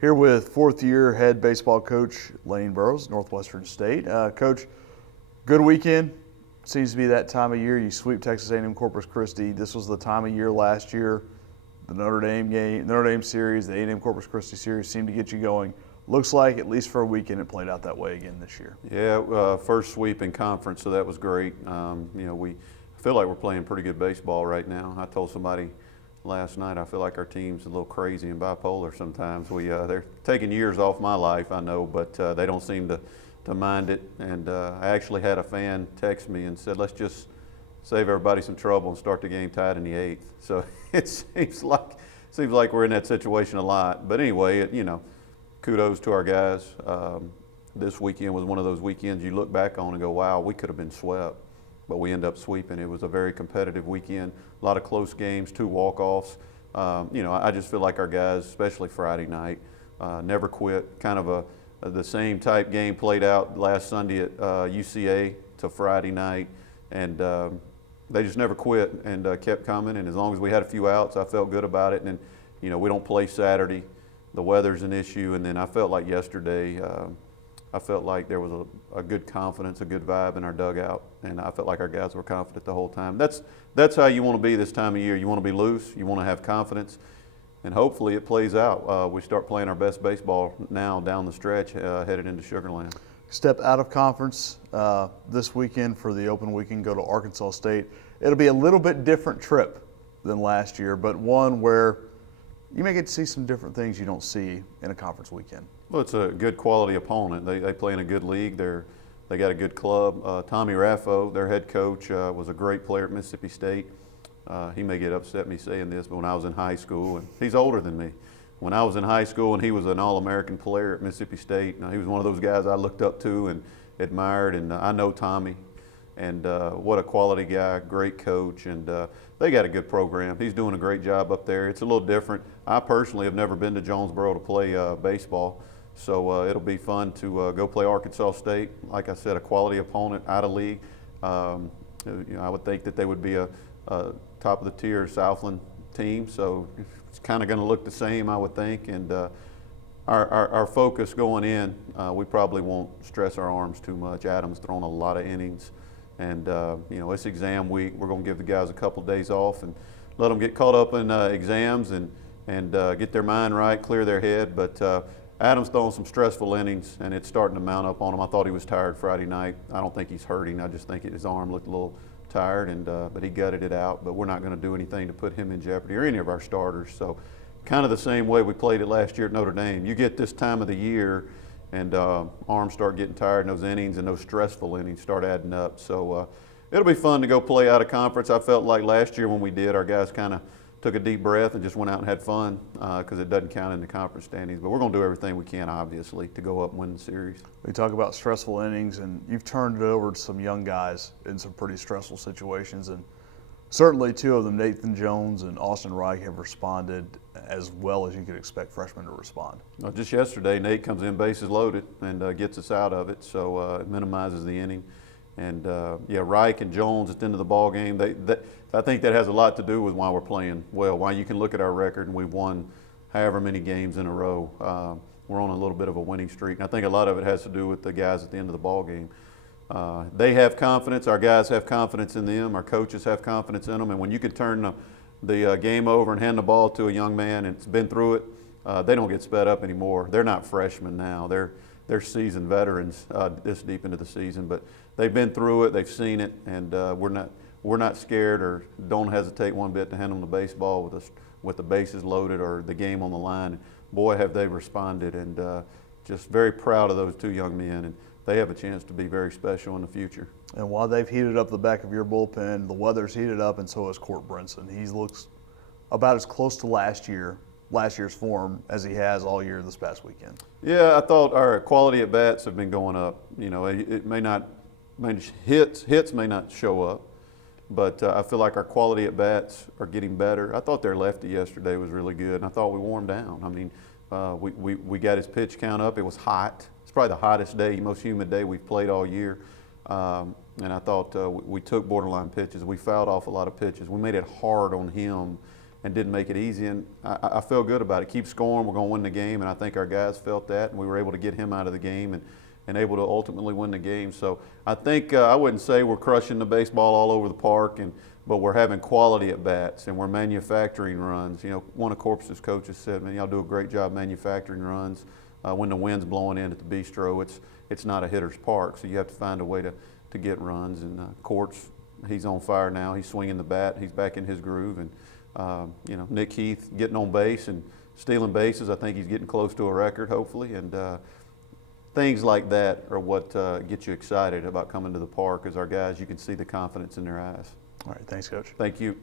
Here with fourth-year head baseball coach Lane Burroughs, Northwestern State. Coach, good weekend. Seems to be that time of year. You sweep Texas A&M Corpus Christi. This was the time of year last year. The Notre Dame game, Notre Dame series, the A&M Corpus Christi series seemed to get you going. Looks like, at least for a weekend, it played out that way again this year. Yeah, first sweep in conference, so that was great. We feel like we're playing pretty good baseball right now. I told somebody last night, I feel like our team's a little crazy and bipolar sometimes. They're taking years off my life, I know, but they don't seem to mind it. And I actually had a fan text me and said, let's just save everybody some trouble and start the game tied in the eighth. So it seems like we're in that situation a lot. But anyway, kudos to our guys. This weekend was one of those weekends you look back on and go, wow, we could have been swept. But we end up sweeping. It was a very competitive weekend, a lot of close games, 2 walk-offs. I just feel like our guys, especially Friday night, never quit. Kind of the same type game played out last Sunday at UCA to Friday night, and they just never quit and kept coming. And as long as we had a few outs, I felt good about it. And we don't play Saturday. The weather's an issue, and then I felt like yesterday. I felt like there was a good confidence, a good vibe in our dugout, and I felt like our guys were confident the whole time. That's how you want to be this time of year. You want to be loose, you want to have confidence, and hopefully it plays out. We start playing our best baseball now down the stretch, headed into Sugar Land. Step out of conference this weekend for the open weekend, go to Arkansas State. It'll be a little bit different trip than last year, but one where you may get to see some different things you don't see in a conference weekend. Well, it's a good quality opponent. They play in a good league. They got a good club. Tommy Raffo, their head coach, was a great player at Mississippi State. He may get upset at me saying this, but when I was in high school, and he's older than me. When I was in high school and he was an All-American player at Mississippi State, he was one of those guys I looked up to and admired, and I know Tommy. And what a quality guy, great coach, and they got a good program. He's doing a great job up there. It's a little different. I personally have never been to Jonesboro to play baseball. So it'll be fun to go play Arkansas State. Like I said, a quality opponent out of league. I would think that they would be a top of the tier Southland team. So it's kind of going to look the same, I would think. And our focus going in, we probably won't stress our arms too much. Adam's thrown a lot of innings, and it's exam week. We're going to give the guys a couple of days off and let them get caught up in exams and get their mind right, clear their head. But Adam's throwing some stressful innings, and it's starting to mount up on him. I thought he was tired Friday night. I don't think he's hurting. I just think his arm looked a little tired, but he gutted it out. But we're not going to do anything to put him in jeopardy or any of our starters. So kind of the same way we played it last year at Notre Dame. You get this time of the year, and arms start getting tired, and those innings and those stressful innings start adding up. So it'll be fun to go play out of conference. I felt like last year when we did, our guys kind of took a deep breath and just went out and had fun because it doesn't count in the conference standings. But we're going to do everything we can, obviously, to go up and win the series. We talk about stressful innings, and you've turned it over to some young guys in some pretty stressful situations. And certainly 2 of them, Nathan Jones and Austin Reich, have responded as well as you could expect freshmen to respond. Well, just yesterday, Nate comes in bases loaded and gets us out of it, so it minimizes the inning. And Reich and Jones at the end of the ball game, I think that has a lot to do with why we're playing well. Why you can look at our record and we've won however many games in a row. We're on a little bit of a winning streak, and I think a lot of it has to do with the guys at the end of the ball game. They have confidence. Our guys have confidence in them. Our coaches have confidence in them. And when you can turn the game over and hand the ball to a young man and it's been through it, they don't get sped up anymore. They're not freshmen now. They're seasoned veterans this deep into the season, but they've been through it. They've seen it, and we're not scared or don't hesitate one bit to hand them the baseball with the bases loaded or the game on the line. Boy, have they responded, and just very proud of those 2 young men, and they have a chance to be very special in the future. And while they've heated up the back of your bullpen, the weather's heated up, and so has Court Brinson. He looks about as close to last year's form as he has all year this past weekend. Yeah, I thought our quality at bats have been going up. It may not hits may not show up, but I feel like our quality at bats are getting better. I thought their lefty yesterday was really good, and I thought we wore him down. I mean, we got his pitch count up. It was hot. It's probably the hottest day, most humid day we've played all year. And I thought we took borderline pitches. We fouled off a lot of pitches. We made it hard on him and didn't make it easy. And I feel good about it. Keep scoring, we're going to win the game, and I think our guys felt that, and we were able to get him out of the game and able to ultimately win the game. So I think I wouldn't say we're crushing the baseball all over the park, but we're having quality at bats and we're manufacturing runs. You know, one of Corpus's coaches said, "Man, y'all do a great job manufacturing runs. When the wind's blowing in at the bistro, it's not a hitter's park, so you have to find a way to get runs." And Courts, he's on fire now. He's swinging the bat. He's back in his groove. And you know, Nick Heath getting on base and stealing bases. I think he's getting close to a record, hopefully. And things like that are what get you excited about coming to the park. As our guys, you can see the confidence in their eyes. All right, thanks, Coach. Thank you.